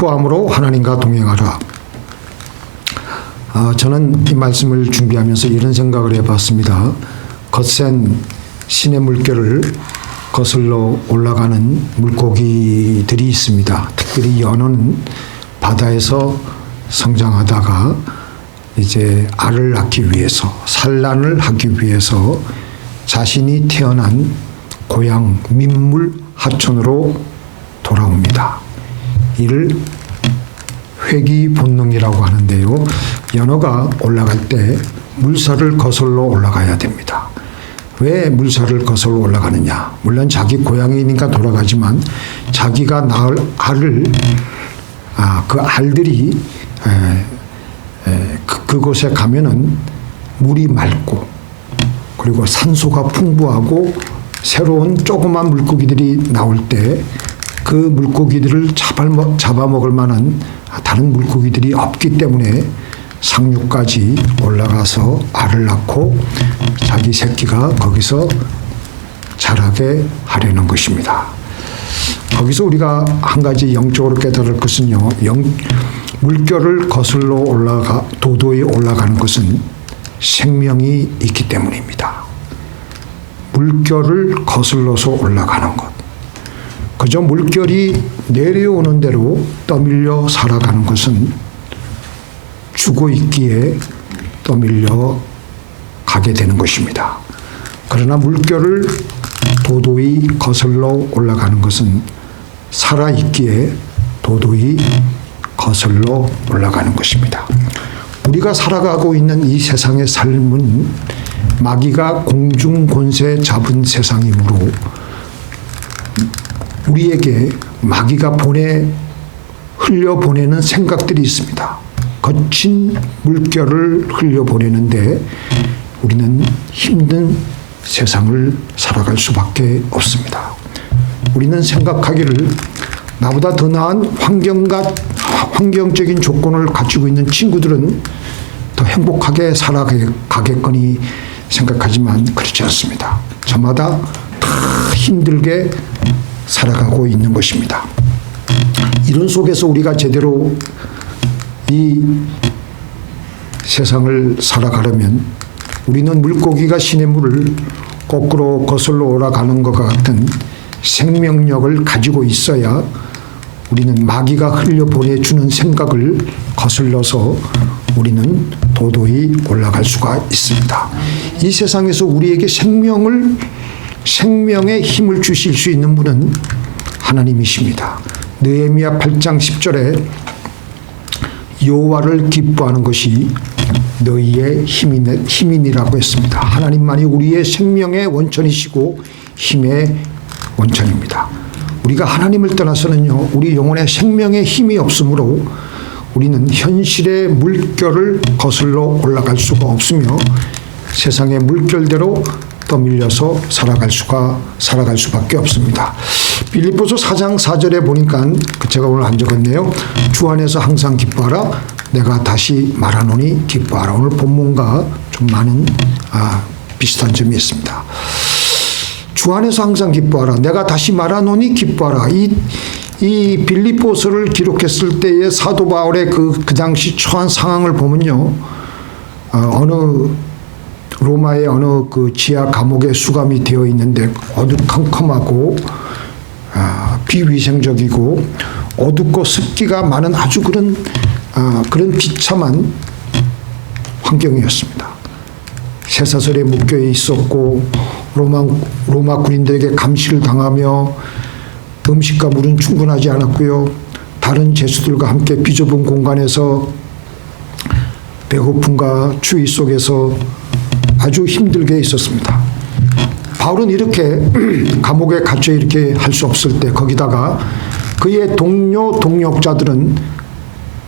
기뻐함으로 하나님과 동행하라. 저는 이 말씀을 준비하면서 이런 생각을 해봤습니다. 거센 시내 물결을 거슬러 올라가는 물고기들이 있습니다. 특별히 연어는 바다에서 성장하다가 이제 알을 낳기 위해서, 산란을 하기 위해서 자신이 태어난 고향 민물 하천으로 돌아옵니다. 이를 회귀 본능이라고 하는데요. 연어가 올라갈 때 물살을 거슬러 올라가야 됩니다. 왜 물살을 거슬러 올라가느냐? 물론 자기 고향이니까 돌아가지만 자기가 낳을 알을 그 알들이 그곳에 가면은 물이 맑고 그리고 산소가 풍부하고 새로운 조그만 물고기들이 나올 때 그 물고기들을 잡아먹을 만한 다른 물고기들이 없기 때문에 상류까지 올라가서 알을 낳고 자기 새끼가 거기서 자라게 하려는 것입니다. 거기서 우리가 한 가지 영적으로 깨달을 것은요. 물결을 거슬러 도도히 올라가는 것은 생명이 있기 때문입니다. 물결을 거슬러서 올라가는 것. 그저 물결이 내려오는 대로 떠밀려 살아가는 것은 죽어 있기에 떠밀려 가게 되는 것입니다. 그러나 물결을 도도히 거슬러 올라가는 것은 살아있기에 도도히 거슬러 올라가는 것입니다. 우리가 살아가고 있는 이 세상의 삶은 마귀가 공중 권세 잡은 세상이므로 우리에게 마귀가 흘려보내는 생각들이 있습니다. 거친 물결을 흘려보내는데 우리는 힘든 세상을 살아갈 수밖에 없습니다. 우리는 생각하기를 나보다 더 나은 환경적인 조건을 갖추고 있는 친구들은 더 행복하게 살아가겠거니 생각하지만 그렇지 않습니다. 저마다 다 힘들게 살아가고 있는 것입니다. 이런 속에서 우리가 제대로 이 세상을 살아가려면 우리는 물고기가 시냇물을 거꾸로 거슬러 올라가는 것과 같은 생명력을 가지고 있어야 우리는 마귀가 흘려보내주는 생각을 거슬러서 우리는 도도히 올라갈 수가 있습니다. 이 세상에서 우리에게 생명의 힘을 주실 수 있는 분은 하나님이십니다. 느헤미야 8장 10절에 여호와를 기뻐하는 것이 너희의 힘이니라고 했습니다. 하나님만이 우리의 생명의 원천이시고 힘의 원천입니다. 우리가 하나님을 떠나서는요, 우리 영혼의 생명의 힘이 없으므로 우리는 현실의 물결을 거슬러 올라갈 수가 없으며 세상의 물결대로 떠밀려서 살아갈 수밖에 없습니다. 빌립보서 4장 4절에 보니까 제가 오늘 안 적었네요. 주 안에서 항상 기뻐하라. 내가 다시 말하노니 기뻐하라. 오늘 본문과 좀 많은 비슷한 점이 있습니다. 주 안에서 항상 기뻐하라. 내가 다시 말하노니 기뻐하라. 이 빌립보서를 기록했을 때의 사도 바울의 그 당시 처한 상황을 보면요, 로마의 어느 그 지하 감옥에 수감이 되어 있는데 어두컴컴하고 비위생적이고 어둡고 습기가 많은 아주 그런 비참한 환경이었습니다. 쇠사슬에 묶여 있었고 로마 군인들에게 감시를 당하며 음식과 물은 충분하지 않았고요. 다른 죄수들과 함께 비좁은 공간에서 배고픔과 추위 속에서 아주 힘들게 있었습니다. 바울은 이렇게 감옥에 갇혀 이렇게 할 수 없을 때 거기다가 그의 동역자들은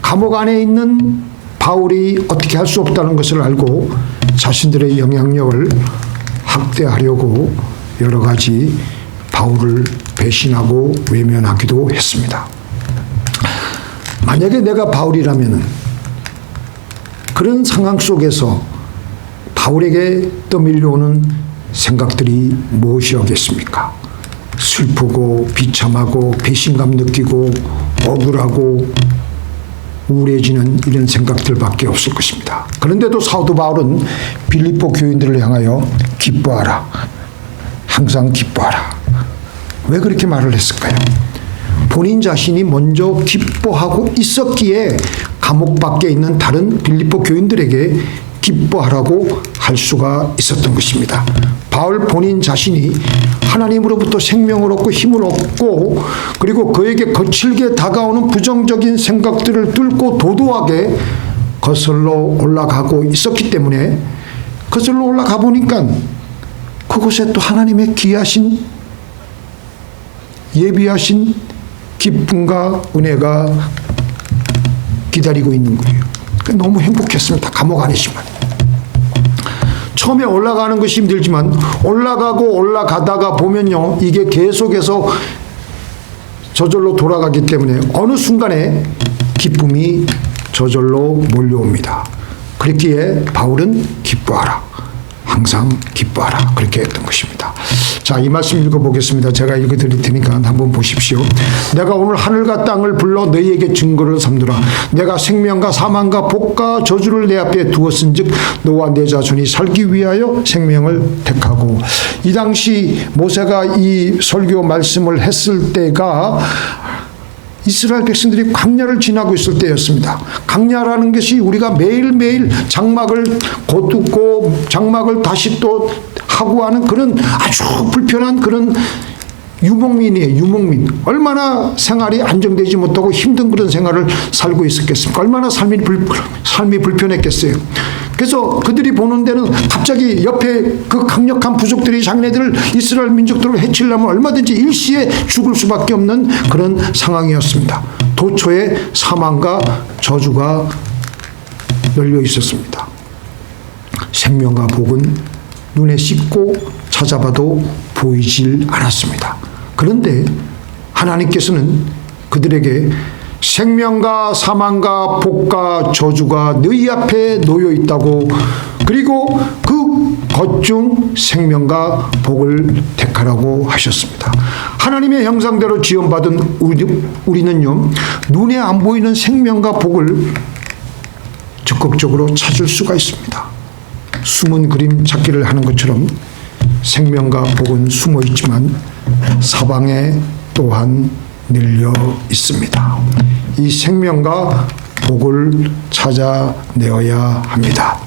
감옥 안에 있는 바울이 어떻게 할 수 없다는 것을 알고 자신들의 영향력을 확대하려고 여러 가지 바울을 배신하고 외면하기도 했습니다. 만약에 내가 바울이라면 그런 상황 속에서 바울에게 떠밀려오는 생각들이 무엇이었겠습니까? 슬프고 비참하고 배신감 느끼고 억울하고 우울해지는 이런 생각들밖에 없을 것입니다. 그런데도 사도 바울은 빌립보 교인들을 향하여 기뻐하라. 항상 기뻐하라. 왜 그렇게 말을 했을까요? 본인 자신이 먼저 기뻐하고 있었기에 감옥 밖에 있는 다른 빌립보 교인들에게 기뻐하라고 할 수가 있었던 것입니다. 바울 본인 자신이 하나님으로부터 생명을 얻고 힘을 얻고 그리고 그에게 거칠게 다가오는 부정적인 생각들을 뚫고 도도하게 거슬러 올라가고 있었기 때문에 거슬러 올라가 보니까 그곳에 또 하나님의 귀하신 예비하신 기쁨과 은혜가 기다리고 있는 거예요. 너무 행복했습니다. 감옥 안이지만. 처음에 올라가는 것이 힘들지만 올라가고 올라가다가 보면요. 이게 계속해서 저절로 돌아가기 때문에 어느 순간에 기쁨이 저절로 몰려옵니다. 그랬기에 바울은 기뻐하라. 항상 기뻐하라. 그렇게 했던 것입니다. 자, 이 말씀 읽어보겠습니다. 제가 읽어드릴 테니까 한번 보십시오. 내가 오늘 하늘과 땅을 불러 너희에게 증거를 삼두라. 내가 생명과 사망과 복과 저주를 내 앞에 두었은즉 너와 내 자손이 살기 위하여 생명을 택하고. 이 당시 모세가 이 설교 말씀을 했을 때가 이스라엘 백성들이 광야를 지나고 있을 때였습니다. 광야라는 것이 우리가 매일매일 장막을 거두고 장막을 다시 또 하고 하는 그런 아주 불편한 그런 유목민이에요. 유목민. 얼마나 생활이 안정되지 못하고 힘든 그런 생활을 살고 있었겠습니까? 얼마나 삶이 불편했겠어요. 그래서 그들이 보는 데는 갑자기 옆에 그 강력한 부족들이 자기네들을 이스라엘 민족들을 해치려면 얼마든지 일시에 죽을 수밖에 없는 그런 상황이었습니다. 도처에 사망과 저주가 열려 있었습니다. 생명과 복은 눈에 씻고 찾아봐도 보이질 않았습니다. 그런데 하나님께서는 그들에게 생명과 사망과 복과 저주가 너희 앞에 놓여 있다고, 그리고 그 것 중 생명과 복을 택하라고 하셨습니다. 하나님의 형상대로 지음받은 우리는요, 눈에 안 보이는 생명과 복을 적극적으로 찾을 수가 있습니다. 숨은 그림 찾기를 하는 것처럼 생명과 복은 숨어 있지만 사방에 또한 널려 있습니다. 이 생명과 복을 찾아내어야 합니다.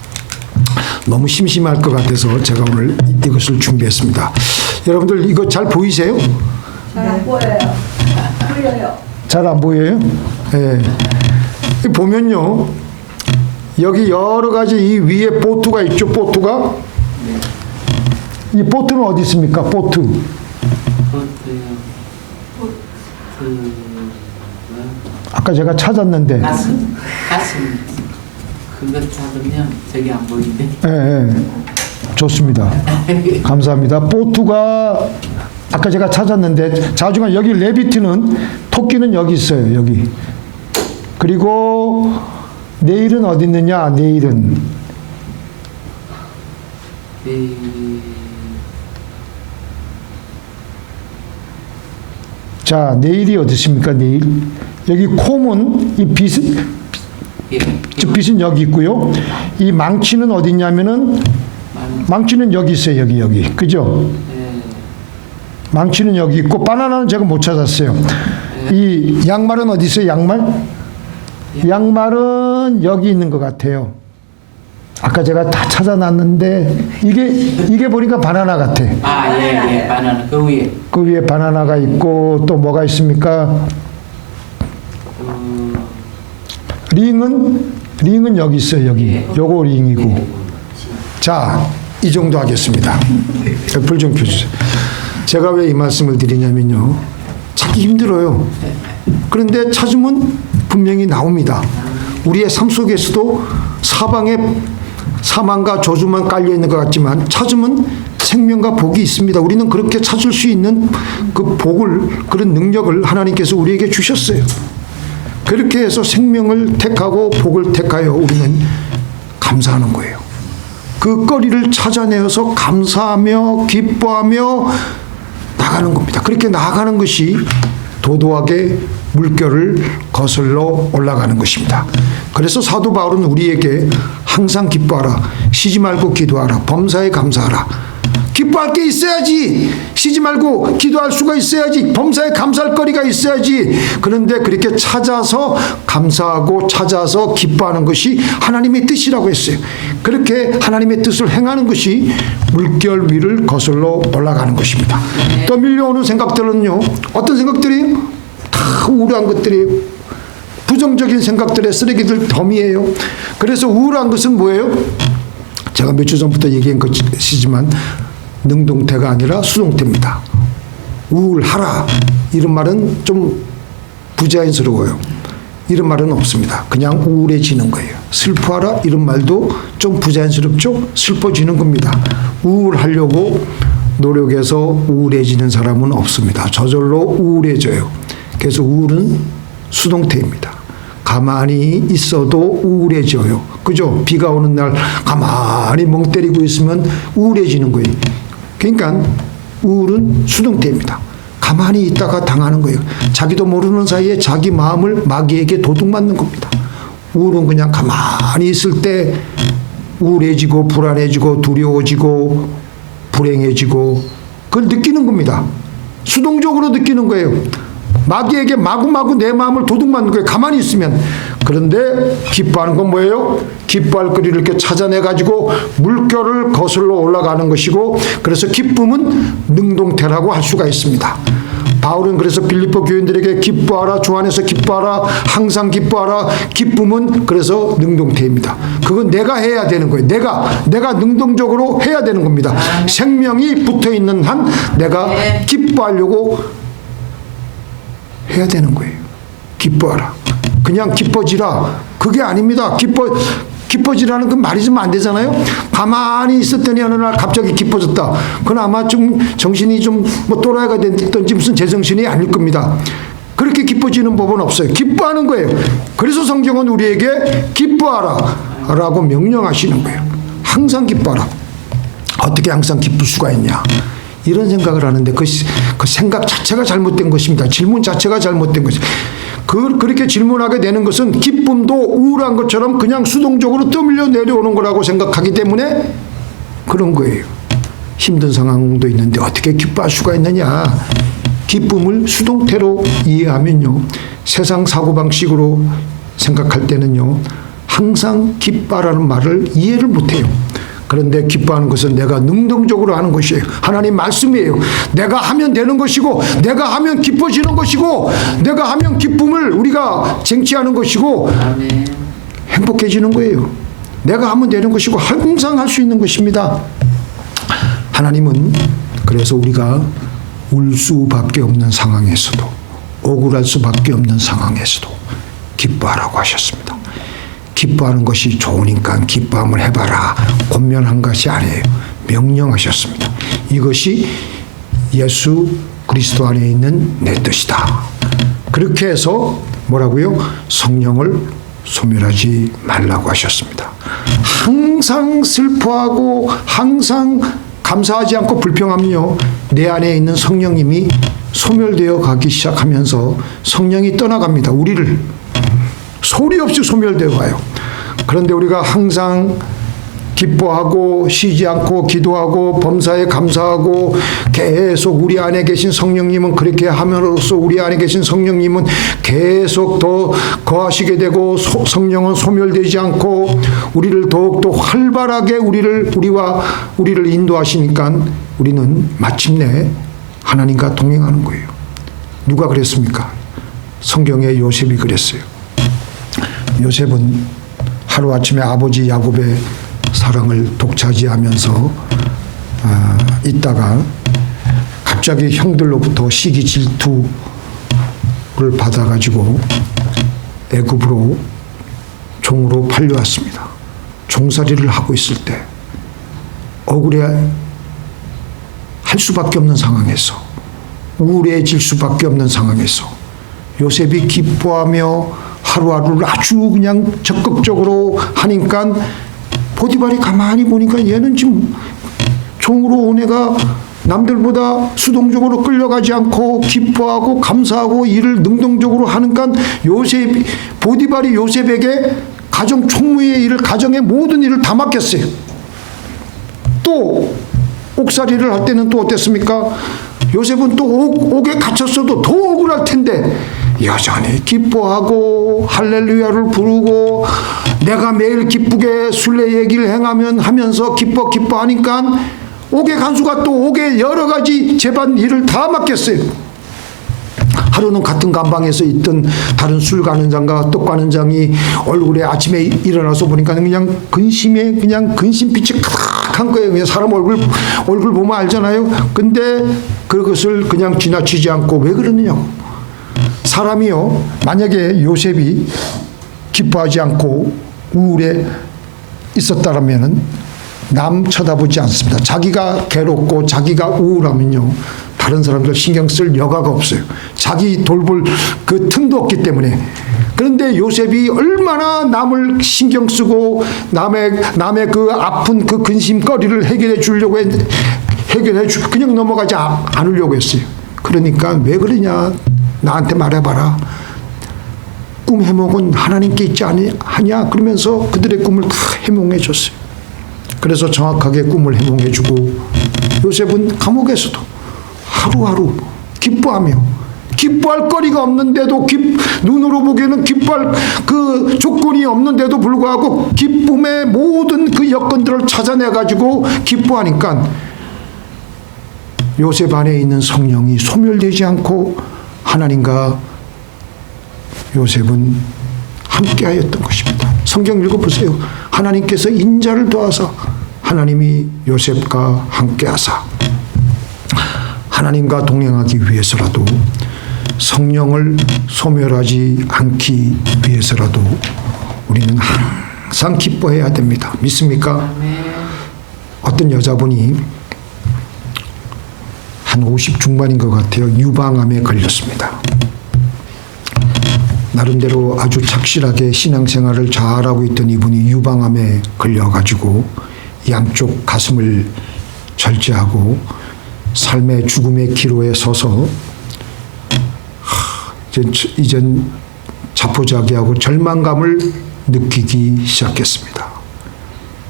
너무 심심할 것 같아서 제가 오늘 이것을 준비했습니다. 여러분들 이거 잘 보이세요? 잘 안 보여요. 보여요. 잘 안 보여요? 네. 보면요, 여기 여러 가지 이 위에 보트가 있죠. 보트가. 이 보트는 어디 있습니까? 보트. 아까 제가 찾았는데. 가슴 그거 찾으면 저기 안 보이는데. 네, 좋습니다. 감사합니다. 보트가 아까 제가 찾았는데 자중한 여기 레비트는 토끼는 여기 있어요. 여기. 그리고 내일은 어디 있느냐? 내일은 자, 내일이 어디 있습니까? 내일. 여기 콤은 이 빛은 여기 있고요. 이 망치는 어디 있냐면은 망치는 여기 있어요. 여기. 그죠? 망치는 여기 있고 바나나는 제가 못 찾았어요. 이 양말은 어디 있어요? 양말은 여기 있는 것 같아요. 아까 제가 다 찾아놨는데 이게 보니까 바나나 같아. 예, 바나나 그 위에. 그 위에 바나나가 있고 또 뭐가 있습니까? 링은 여기 있어요. 여기. 요거 링이고. 자, 이 정도 하겠습니다. 불 좀 켜주세요. 제가 왜 이 말씀을 드리냐면요, 찾기 힘들어요. 그런데 찾으면 분명히 나옵니다. 우리의 삶 속에서도 사방에 사망과 저주만 깔려 있는 것 같지만 찾으면 생명과 복이 있습니다. 우리는 그렇게 찾을 수 있는 그 복을, 그런 능력을 하나님께서 우리에게 주셨어요. 그렇게 해서 생명을 택하고 복을 택하여 우리는 감사하는 거예요. 그 거리를 찾아내어서 감사하며 기뻐하며 나가는 겁니다. 그렇게 나가는 것이 도도하게 물결을 거슬러 올라가는 것입니다. 그래서 사도 바울은 우리에게 항상 기뻐하라, 쉬지 말고 기도하라, 범사에 감사하라. 기뻐할 게 있어야지. 쉬지 말고 기도할 수가 있어야지. 범사에 감사할 거리가 있어야지. 그런데 그렇게 찾아서 감사하고 찾아서 기뻐하는 것이 하나님의 뜻이라고 했어요. 그렇게 하나님의 뜻을 행하는 것이 물결 위를 거슬러 올라가는 것입니다. 또 밀려오는 생각들은요, 어떤 생각들이에요? 다 우울한 것들이에요. 부정적인 생각들의 쓰레기들 덤이에요. 그래서 우울한 것은 뭐예요? 제가 몇 주 전부터 얘기한 것이지만 능동태가 아니라 수동태입니다. 우울하라 이런 말은 좀 부자연스러워요. 이런 말은 없습니다. 그냥 우울해지는 거예요. 슬퍼하라 이런 말도 좀 부자연스럽죠? 슬퍼지는 겁니다. 우울하려고 노력해서 우울해지는 사람은 없습니다. 저절로 우울해져요. 그래서 우울은 수동태입니다. 가만히 있어도 우울해져요. 그죠? 비가 오는 날 가만히 멍 때리고 있으면 우울해지는 거예요. 그러니까 우울은 수동태입니다. 가만히 있다가 당하는 거예요. 자기도 모르는 사이에 자기 마음을 마귀에게 도둑맞는 겁니다. 우울은 그냥 가만히 있을 때 우울해지고 불안해지고 두려워지고 불행해지고 그걸 느끼는 겁니다. 수동적으로 느끼는 거예요. 마귀에게 마구마구 내 마음을 도둑맞는 거예요. 가만히 있으면. 그런데 기뻐하는 건 뭐예요? 기뻐할 거리를 이렇게 찾아내가지고 물결을 거슬러 올라가는 것이고, 그래서 기쁨은 능동태라고 할 수가 있습니다. 바울은 그래서 빌립보 교인들에게 기뻐하라, 주 안에서 기뻐하라, 항상 기뻐하라. 기쁨은 그래서 능동태입니다. 그건 내가 해야 되는 거예요. 내가 능동적으로 해야 되는 겁니다. 생명이 붙어 있는 한 내가 기뻐하려고 해야 되는 거예요. 기뻐하라. 그냥 기뻐지라. 그게 아닙니다. 기뻐지라는 그 말이 좀 안 되잖아요. 가만히 있었더니 어느 날 갑자기 기뻐졌다. 그건 아마 좀 정신이 좀 뭐 또라이가 됐든지 무슨 제정신이 아닐 겁니다. 그렇게 기뻐지는 법은 없어요. 기뻐하는 거예요. 그래서 성경은 우리에게 기뻐하라 라고 명령하시는 거예요. 항상 기뻐하라. 어떻게 항상 기쁠 수가 있냐. 이런 생각을 하는데 그 생각 자체가 잘못된 것입니다. 질문 자체가 잘못된 것입니다. 그렇게 질문하게 되는 것은 기쁨도 우울한 것처럼 그냥 수동적으로 떠밀려 내려오는 거라고 생각하기 때문에 그런 거예요. 힘든 상황도 있는데 어떻게 기뻐할 수가 있느냐. 기쁨을 수동태로 이해하면요, 세상 사고방식으로 생각할 때는요, 항상 기뻐라는 말을 이해를 못해요. 그런데 기뻐하는 것은 내가 능동적으로 하는 것이에요. 하나님 말씀이에요. 내가 하면 되는 것이고, 내가 하면 기뻐지는 것이고, 내가 하면 기쁨을 우리가 쟁취하는 것이고, 아멘. 행복해지는 거예요. 내가 하면 되는 것이고 항상 할 수 있는 것입니다. 하나님은 그래서 우리가 울 수밖에 없는 상황에서도, 억울할 수밖에 없는 상황에서도 기뻐하라고 하셨습니다. 기뻐하는 것이 좋으니까 기뻐함을 해봐라. 권면한 것이 아니에요. 명령하셨습니다. 이것이 예수 그리스도 안에 있는 내 뜻이다. 그렇게 해서 뭐라고요? 성령을 소멸하지 말라고 하셨습니다. 항상 슬퍼하고 항상 감사하지 않고 불평하면요, 내 안에 있는 성령님이 소멸되어 가기 시작하면서 성령이 떠나갑니다. 우리를 소리 없이 소멸되어 가요. 그런데 우리가 항상 기뻐하고 쉬지 않고 기도하고 범사에 감사하고 계속 우리 안에 계신 성령님은 그렇게 함으로써 우리 안에 계신 성령님은 계속 더 거하시게 되고 성령은 소멸되지 않고 우리를 더욱더 활발하게 우리를 인도하시니까 우리는 마침내 하나님과 동행하는 거예요. 누가 그랬습니까? 성경에 요셉이 그랬어요. 요셉은 하루아침에 아버지 야곱의 사랑을 독차지하면서 있다가 갑자기 형들로부터 시기 질투를 받아가지고 애굽으로 종으로 팔려왔습니다. 종살이를 하고 있을 때 억울해 할 수밖에 없는 상황에서, 우울해질 수밖에 없는 상황에서 요셉이 기뻐하며 하루하루를 아주 그냥 적극적으로 하니까 포티발이 가만히 보니까 얘는 지금 종으로 온 애가 남들보다 수동적으로 끌려가지 않고 기뻐하고 감사하고 일을 능동적으로 하니까 보디발이 요셉에게 가정 총무의 일을, 가정의 모든 일을 다 맡겼어요. 또 옥살이를 할 때는 또 어땠습니까? 요셉은 또 옥에 갇혔어도 더 억울할 텐데 여전히 기뻐하고 할렐루야를 부르고 내가 매일 기쁘게 순례 얘기를 행하면 하면서 기뻐하니까 옥의 간수가 또 옥의 여러 가지 집안 일을 다 맡겼어요. 하루는 같은 감방에서 있던 다른 술 가는 장과 떡 가는 장이 얼굴에 아침에 일어나서 보니까 그냥 근심빛이 가득한 거예요. 그냥 사람 얼굴 보면 알잖아요. 근데 그것을 그냥 지나치지 않고 왜 그러느냐고. 사람이요, 만약에 요셉이 기뻐하지 않고 우울해 있었다라면은 남 쳐다보지 않습니다. 자기가 괴롭고 자기가 우울하면요, 다른 사람들 신경 쓸 여가가 없어요. 자기 돌볼 그 틈도 없기 때문에. 그런데 요셉이 얼마나 남을 신경 쓰고 남의 그 아픈 그 근심거리를 그냥 넘어가지 않으려고 했어요. 그러니까 왜 그러냐, 나한테 말해봐라. 꿈 해몽은 하나님께 있지 않냐 그러면서 그들의 꿈을 다 해몽해 줬어요. 그래서 정확하게 꿈을 해몽해 주고 요셉은 감옥에서도 하루하루 기뻐하며, 기뻐할 거리가 없는데도 눈으로 보기에는 기뻐할 그 조건이 없는데도 불구하고 기쁨의 모든 그 여건들을 찾아내 가지고 기뻐하니까 요셉 안에 있는 성령이 소멸되지 않고 하나님과 요셉은 함께하였던 것입니다. 성경 읽어보세요. 하나님께서 인자를 도와서 하나님이 요셉과 함께하사 하나님과 동행하기 위해서라도, 성령을 소멸하지 않기 위해서라도 우리는 항상 기뻐해야 됩니다. 믿습니까? 어떤 여자분이 한 50 중반인 것 같아요. 유방암에 걸렸습니다. 나름대로 아주 착실하게 신앙생활을 잘하고 있던 이분이 유방암에 걸려가지고 양쪽 가슴을 절제하고 삶의 죽음의 기로에 서서 이젠 자포자기하고 절망감을 느끼기 시작했습니다.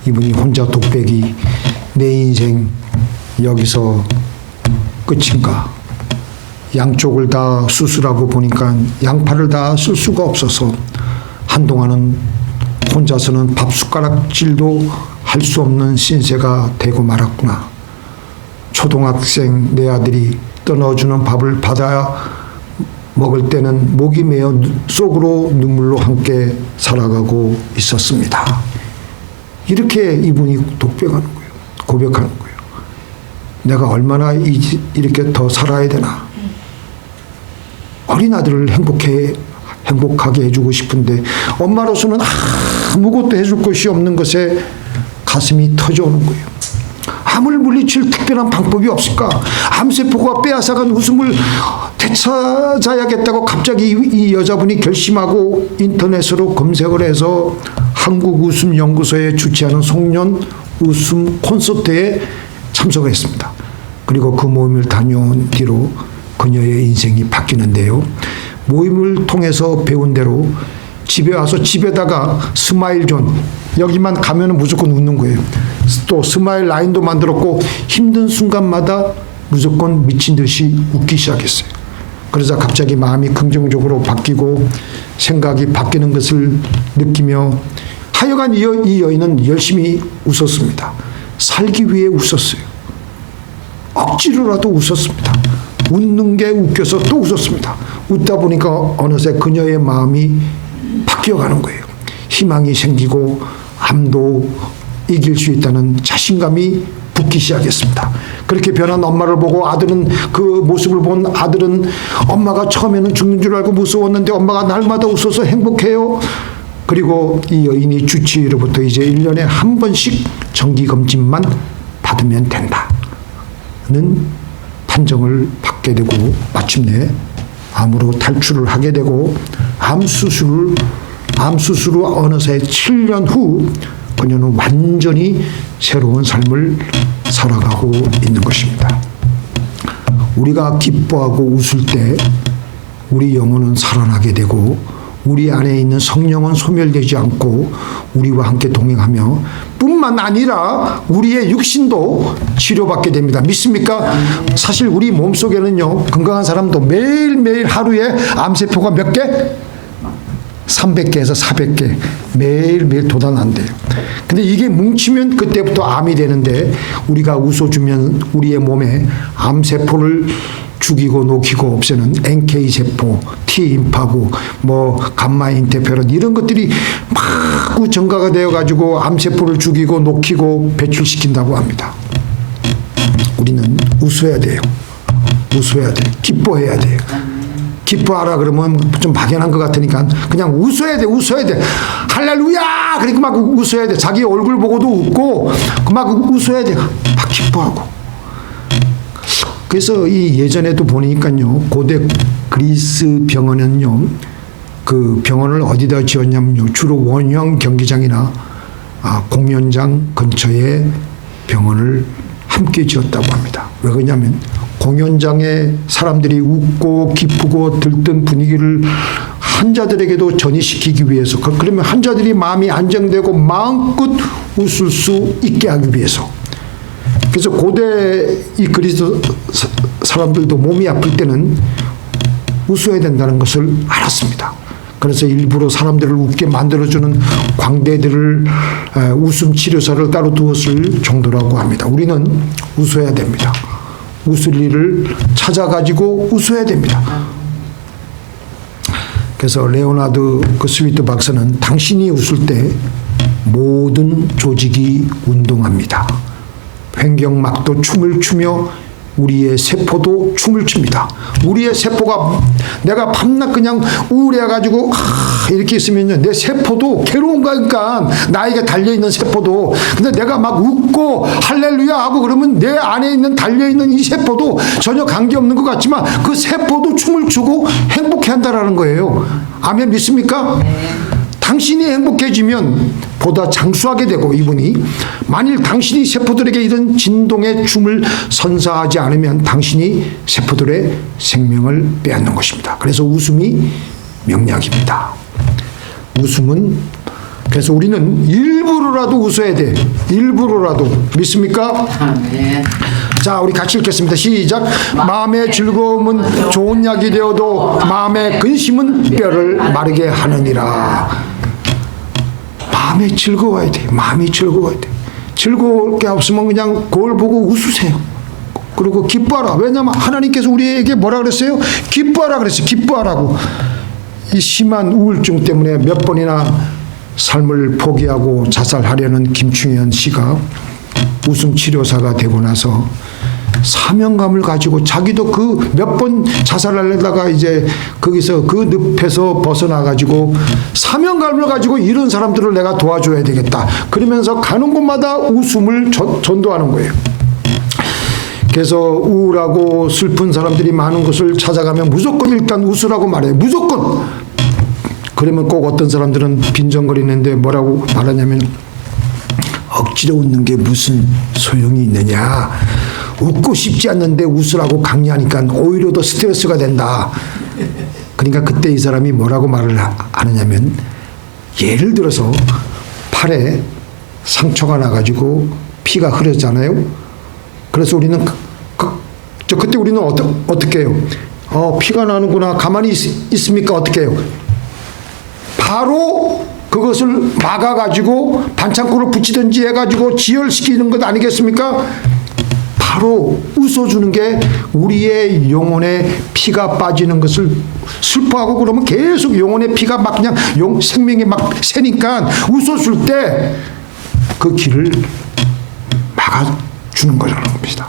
이분이 혼자 독백이 내 인생 여기서 끝인가? 양쪽을 다 수술하고 보니까 양팔을 다 쓸 수가 없어서 한동안은 혼자서는 밥 숟가락질도 할 수 없는 신세가 되고 말았구나. 초등학생 내 아들이 떠넣어주는 밥을 받아 먹을 때는 목이 메어 속으로 눈물로 함께 살아가고 있었습니다. 이렇게 이분이 독백하는 거예요. 고백하는 거예요. 내가 얼마나 이렇게 더 살아야 되나. 어린 아들을 행복하게 해주고 싶은데 엄마로서는 아무것도 해줄 것이 없는 것에 가슴이 터져오는 거예요. 암을 물리칠 특별한 방법이 없을까? 암세포가 빼앗아간 웃음을 되찾아야겠다고 갑자기 이 여자분이 결심하고 인터넷으로 검색을 해서 한국웃음연구소에 주최하는 송년 웃음 콘서트에 참석을 했습니다. 그리고 그 모임을 다녀온 뒤로 그녀의 인생이 바뀌는데요. 모임을 통해서 배운 대로 집에 와서 집에다가 스마일존, 여기만 가면 무조건 웃는 거예요. 또 스마일 라인도 만들었고 힘든 순간마다 무조건 미친 듯이 웃기 시작했어요. 그러자 갑자기 마음이 긍정적으로 바뀌고 생각이 바뀌는 것을 느끼며 하여간 이 여인은 열심히 웃었습니다. 살기 위해 웃었어요. 억지로라도 웃었습니다. 웃는 게 웃겨서 또 웃었습니다. 웃다 보니까 어느새 그녀의 마음이 바뀌어가는 거예요. 희망이 생기고 암도 이길 수 있다는 자신감이 붙기 시작했습니다. 그렇게 변한 엄마를 보고 아들은, 그 모습을 본 아들은 엄마가 처음에는 죽는 줄 알고 무서웠는데 엄마가 날마다 웃어서 행복해요. 그리고 이 여인이 주치의로부터 이제 1년에 한 번씩 정기검진만 받으면 된다는 판정을 받게 되고 마침내 암으로 탈출을 하게 되고 암 수술 후 어느새 7년 후 그녀는 완전히 새로운 삶을 살아가고 있는 것입니다. 우리가 기뻐하고 웃을 때 우리 영혼은 살아나게 되고 우리 안에 있는 성령은 소멸되지 않고 우리와 함께 동행하며 뿐만 아니라 우리의 육신도 치료받게 됩니다. 믿습니까? 사실 우리 몸속에는요, 건강한 사람도 매일매일 하루에 암세포가 몇 개? 300개에서 400개 매일매일 돋아난대요. 근데 이게 뭉치면 그때부터 암이 되는데 우리가 웃어주면 우리의 몸에 암세포를 죽이고 녹이고 없애는 NK세포, T인파구, 뭐 감마 인터페론 이런 것들이 막 증가가 되어가지고 암세포를 죽이고 녹이고 배출시킨다고 합니다. 우리는 웃어야 돼요. 웃어야 돼. 기뻐해야 돼요. 기뻐하라 그러면 좀 막연한 것 같으니까 그냥 웃어야 돼. 웃어야 돼. 할렐루야! 그러니까 막 웃어야 돼. 자기 얼굴 보고도 웃고 막 웃어야 돼. 막 기뻐하고. 그래서 이 예전에도 보니까요, 고대 그리스 병원은요, 그 병원을 어디다 지었냐면요, 주로 원형 경기장이나 공연장 근처에 병원을 함께 지었다고 합니다. 왜 그러냐면 공연장에 사람들이 웃고 기쁘고 들뜬 분위기를 환자들에게도 전이시키기 위해서, 그러면 환자들이 마음이 안정되고 마음껏 웃을 수 있게 하기 위해서. 그래서 고대 이 그리스 사람들도 몸이 아플 때는 웃어야 된다는 것을 알았습니다. 그래서 일부러 사람들을 웃게 만들어주는 광대들을 웃음 치료사를 따로 두었을 정도라고 합니다. 우리는 웃어야 됩니다. 웃을 일을 찾아가지고 웃어야 됩니다. 그래서 레오나드 그 스위트 박사는 당신이 웃을 때 모든 조직이 운동합니다. 횡격막도 춤을 추며 우리의 세포도 춤을 춥니다. 우리의 세포가 내가 밤낮 그냥 우울해가지고 이렇게 있으면요, 내 세포도 괴로운 거니까 나에게 달려있는 세포도. 근데 내가 막 웃고 할렐루야 하고 그러면 내 안에 있는 달려있는 이 세포도 전혀 관계없는 것 같지만 그 세포도 춤을 추고 행복해한다라는 거예요. 아멘 믿습니까? 당신이 행복해지면 보다 장수하게 되고 이분이 만일 당신이 세포들에게 이런 진동의 춤을 선사하지 않으면 당신이 세포들의 생명을 빼앗는 것입니다. 그래서 웃음이 명약입니다. 웃음은 그래서 우리는 일부러라도 웃어야 돼. 일부러라도. 믿습니까? 아멘. 자, 우리 같이 읽겠습니다. 시작. 마음의 즐거움은 좋은 약이 되어도 마음의 근심은 뼈를 마르게 하느니라. 마음이 즐거워야 돼. 마음이 즐거워야 돼. 즐거울 게 없으면 그냥 거울 보고 웃으세요. 그리고 기뻐하라. 왜냐하면 하나님께서 우리에게 뭐라 그랬어요? 기뻐하라 그랬어요. 기뻐하라고. 이 심한 우울증 때문에 몇 번이나 삶을 포기하고 자살하려는 김충현 씨가 웃음 치료사가 되고 나서 사명감을 가지고 자기도 그 몇 번 자살하려다가 이제 거기서 그 늪에서 벗어나 가지고 사명감을 가지고 이런 사람들을 내가 도와줘야 되겠다. 그러면서 가는 곳마다 웃음을 전도하는 거예요. 그래서 우울하고 슬픈 사람들이 많은 곳을 찾아가면 무조건 일단 웃으라고 말해요. 무조건. 그러면 꼭 어떤 사람들은 빈정거리는데 뭐라고 말하냐면 억지로 웃는 게 무슨 소용이 있느냐. 웃고 싶지 않는데 웃으라고 강요하니까 오히려 더 스트레스가 된다. 그러니까 그때 이 사람이 뭐라고 말을 하느냐면 예를 들어서 팔에 상처가 나가지고 피가 흐르잖아요. 그래서 우리는 그때 우리는 어떻게 해요? 피가 나는구나. 가만히 있습니까? 어떻게 해요? 바로 그것을 막아가지고 반창고를 붙이든지 해가지고 지혈시키는 것 아니겠습니까? 바로 웃어주는 게 우리의 영혼에 피가 빠지는 것을 슬퍼하고 그러면 계속 영혼의 피가 막 그냥 생명이 막 새니까 웃어줄 때 그 길을 막아주는 거라는 겁니다.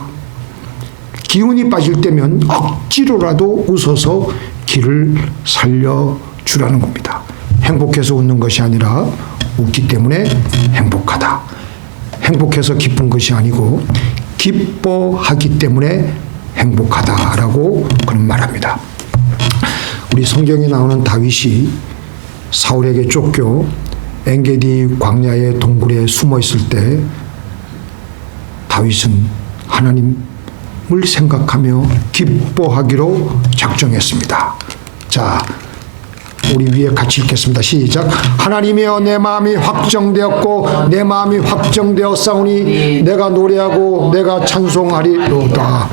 기운이 빠질 때면 억지로라도 웃어서 길을 살려주라는 겁니다. 행복해서 웃는 것이 아니라 웃기 때문에 행복하다. 행복해서 기쁜 것이 아니고 기뻐하기 때문에 행복하다라고 그런 말합니다. 우리 성경에 나오는 다윗이 사울에게 쫓겨 엔게디 광야의 동굴에 숨어 있을 때 다윗은 하나님 생각하며 기뻐하기로 작정했습니다. 자, 우리 위에 같이 읽겠습니다. 시작. 하나님이여 내 마음이 확정되었고 내 마음이 확정되었사오니 내가 노래하고 내가 찬송하리로다.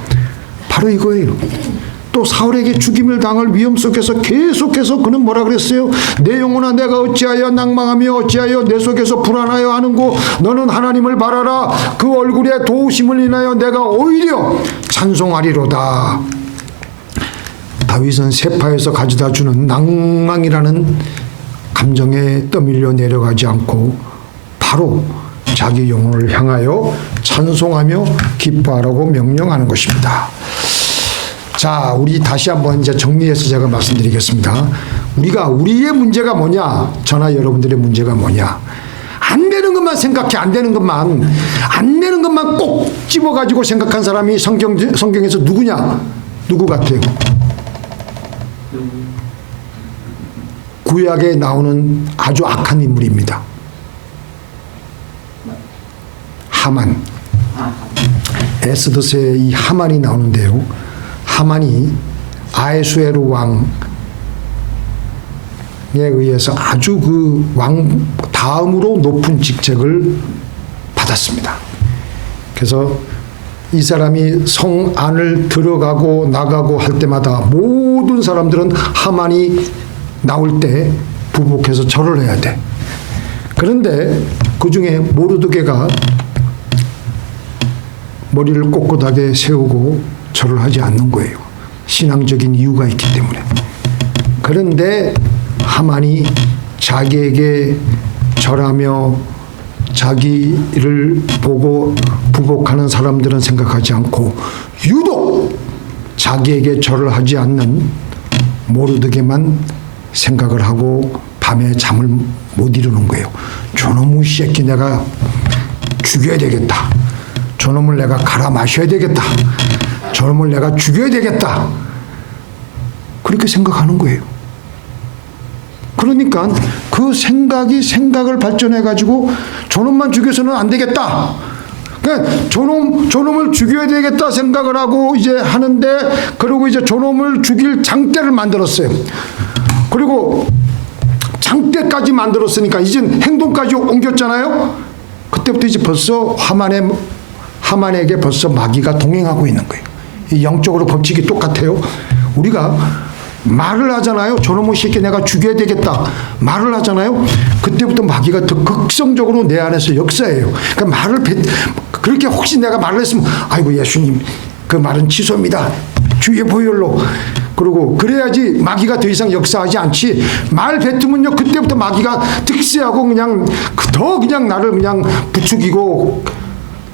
바로 이거예요. 또 사울에게 죽임을 당할 위험 속에서 계속해서 그는 뭐라 그랬어요? 내 영혼아 내가 어찌하여 낭망하며 어찌하여 내 속에서 불안하여 하는고 너는 하나님을 바라라. 그 얼굴에 도우심을 인하여 내가 오히려 찬송하리로다. 다윗은 세파에서 가져다 주는 낭망이라는 감정에 떠밀려 내려가지 않고 바로 자기 영혼을 향하여 찬송하며 기뻐하라고 명령하는 것입니다. 자, 우리 다시 한번 이제 정리해서 제가 말씀드리겠습니다. 우리의 문제가 뭐냐? 저나 여러분들의 문제가 뭐냐? 안 되는 것만 생각해. 안 되는 것만 꼭 집어가지고 생각한 사람이 성경에서 누구냐? 누구 같아요? 구약에 나오는 아주 악한 인물입니다. 하만. 에스더서에 이 하만이 나오는데요. 하만이 아에수에로 왕에 의해서 아주 그 왕 다음으로 높은 직책을 받았습니다. 그래서 이 사람이 성 안을 들어가고 나가고 할 때마다 모든 사람들은 하만이 나올 때 부복해서 절을 해야 돼. 그런데 그 중에 모르드게가 머리를 꼿꼿하게 세우고 절을 하지 않는 거예요. 신앙적인 이유가 있기 때문에. 그런데 하만이 자기에게 절하며 자기를 보고 부복하는 사람들은 생각하지 않고 유독 자기에게 절을 하지 않는 모르드게만 생각을 하고 밤에 잠을 못 이루는 거예요. 저놈의 새끼 내가 죽여야 되겠다. 저놈을 내가 갈아 마셔야 되겠다. 저놈을 내가 죽여야 되겠다. 그렇게 생각하는 거예요. 그러니까 그 생각을 발전해가지고 저놈만 죽여서는 안 되겠다. 그러니까 저놈을 죽여야 되겠다 생각을 하고 이제 하는데, 그리고 이제 저놈을 죽일 장대를 만들었어요. 그리고 장대까지 만들었으니까 이제 행동까지 옮겼잖아요. 그때부터 이제 벌써 하만에게 벌써 마귀가 동행하고 있는 거예요. 이 영적으로 법칙이 똑같아요. 우리가 말을 하잖아요. 저놈의 새끼 내가 죽여야 되겠다. 말을 하잖아요. 그때부터 마귀가 더 극성적으로 내 안에서 역사해요. 그러니까 그렇게 혹시 내가 말을 했으면 아이고 예수님 그 말은 취소입니다. 주의 보혈로. 그러고 그래야지 마귀가 더 이상 역사하지 않지. 말 뱉으면요 그때부터 마귀가 득세하고 그냥 나를 그냥 부추기고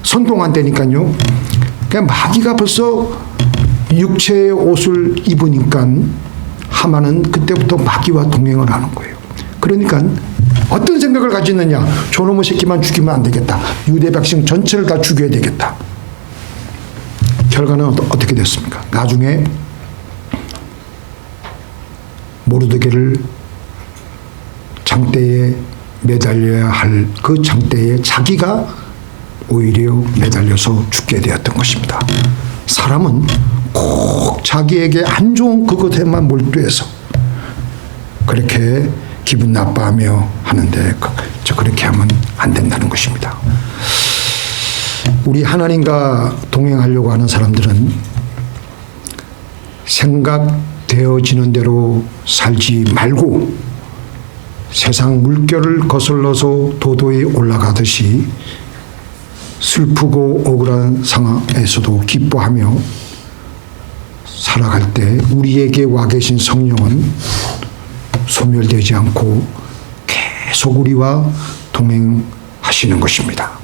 선동한다니까요. 그냥 마귀가 벌써 육체의 옷을 입으니까 하만은 그때부터 마귀와 동행을 하는 거예요. 그러니까 어떤 생각을 가졌느냐? 저놈의 새끼만 죽이면 안 되겠다. 유대 백성 전체를 다 죽여야 되겠다. 결과는 어떻게 됐습니까? 나중에 모르드게를 장대에 매달려야 할 그 장대에 자기가 오히려 매달려서 죽게 되었던 것입니다. 사람은 꼭 자기에게 안 좋은 그것에만 몰두해서 그렇게 기분 나빠하며 하는데 그렇게 하면 안 된다는 것입니다. 우리 하나님과 동행하려고 하는 사람들은 생각되어지는 대로 살지 말고 세상 물결을 거슬러서 도도히 올라가듯이 슬프고 억울한 상황에서도 기뻐하며 살아갈 때 우리에게 와 계신 성령은 소멸되지 않고 계속 우리와 동행하시는 것입니다.